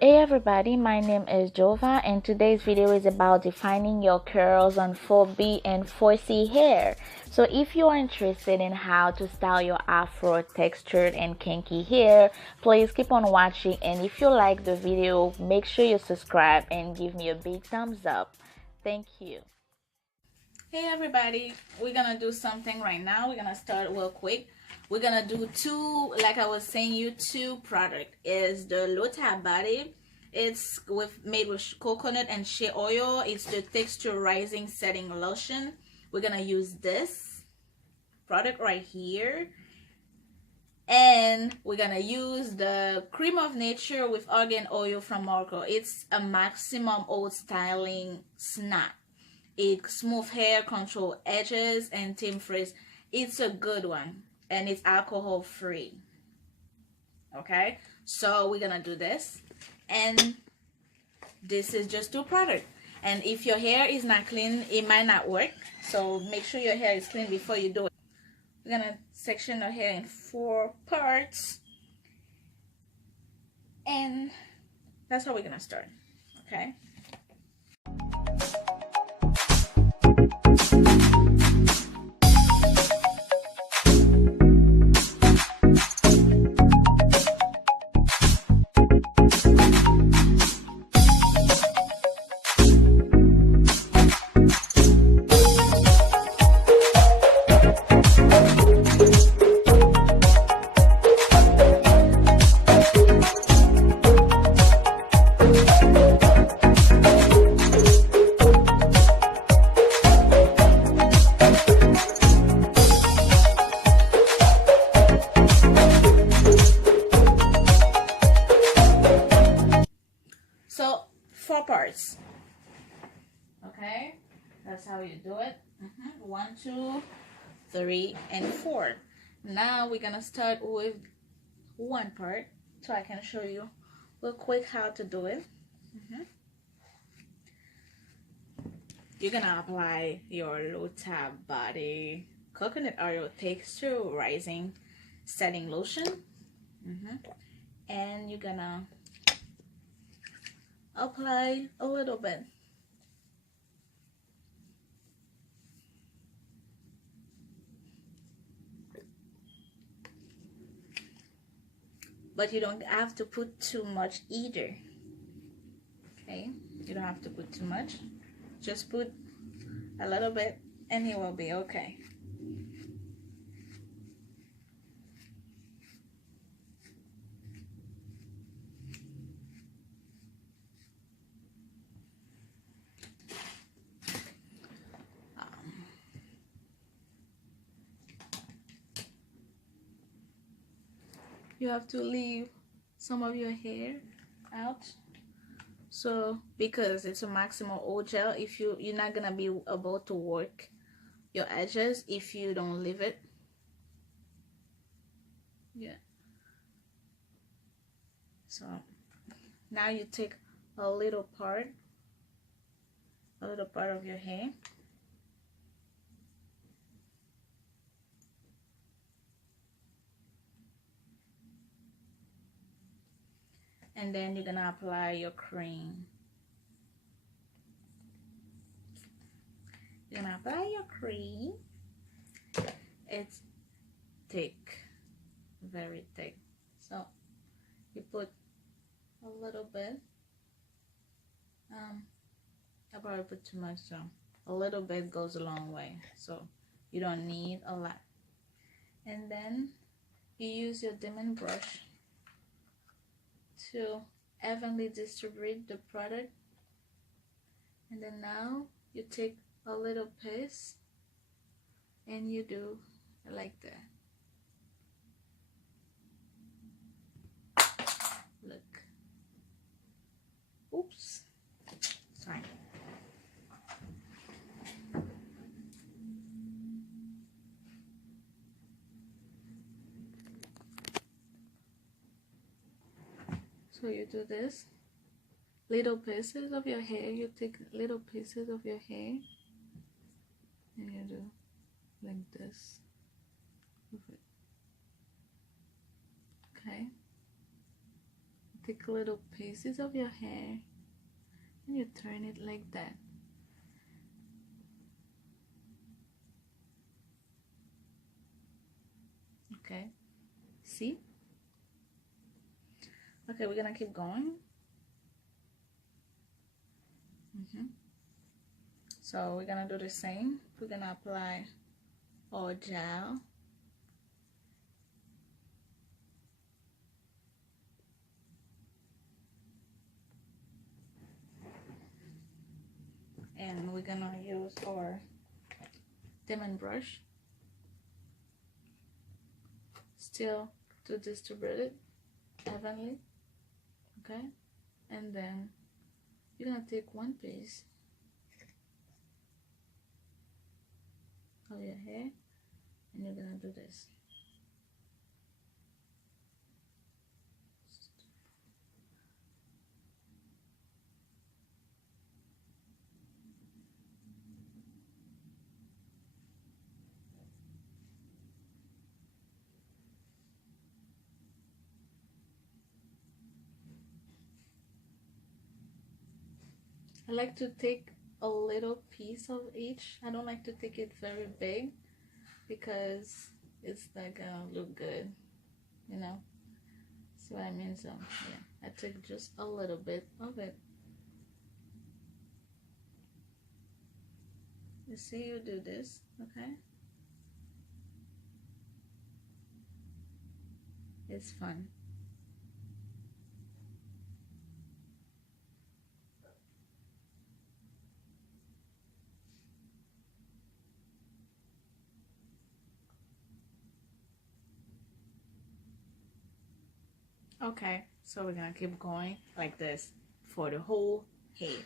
Hey everybody, my name is Jova and today's video is about defining your curls on 4B and 4C hair. So if you are interested in how to style your Afro-Textured and Kinky hair, please keep on watching, and if you like the video, make sure you subscribe and give me a big thumbs up. Thank you. Hey everybody, we're gonna do something right now. We're gonna start real quick. We're gonna do like I was saying, two product is the Lotta body. It's made with coconut and shea oil. It's the texturizing setting lotion. We're gonna use this product right here, and we're gonna use the cream of nature with argan oil from Marco. It's a maximum old styling SNOT. It smooth hair, control edges, and tame frizz. It's a good one, and it's alcohol free. Okay, so we're gonna do this, and this is just two products. And if your hair is not clean, it might not work. So make sure your hair is clean before you do it. We're gonna section our hair in 4 parts, and that's how we're gonna start. Okay. So 4 parts. Okay, that's how you do it. 1, 2, 3, and 4. Now we're gonna start with 1 part, so I can show you real quick how to do it. You're gonna apply your Lotta body coconut oil texturizing setting lotion, and you're gonna apply a little bit. But you don't have to put too much either. Okay, you don't have to put too much. Just put a little bit and it will be okay. You have to leave some of your hair out, so because it's a maximum oil gel, if you're not gonna be able to work your edges if you don't leave it. Yeah, so now you take a little part of your hair, and then you're gonna apply your cream. You're gonna apply your cream. It's thick, very thick, so you put a little bit. I probably put too much, so a little bit goes a long way, so you don't need a lot. And then you use your diamond brush to evenly distribute the product, and then now you take a little piece and you do like that. Look. Oops, sorry. So you do this, little pieces of your hair, you take little pieces of your hair and you do like this with it. Okay, take little pieces of your hair and you turn it like that. Okay, see? Okay, we're gonna keep going. So we're gonna do the same. We're gonna apply our gel. And we're gonna use our diamond brush still to distribute it evenly. Okay, and then you're gonna take one piece of your hair and you're gonna do this. I like to take a little piece of each. I don't like to take it very big because it's not gonna look good, you know. See what I mean? So yeah, I took just a little bit of it. You see, you do this, okay? It's fun. Okay, so we're gonna keep going like this for the whole head.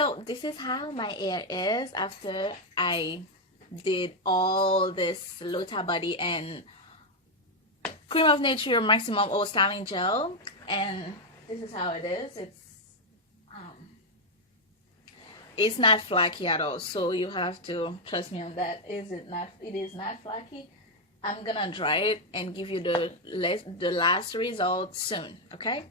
So this is how my hair is after I did all this Lotta body and Creme of Nature maximum oil styling gel, and this is how it is. It's not flaky at all, so you have to trust me on that. It is not flaky. I'm gonna dry it and give you the last result soon, okay?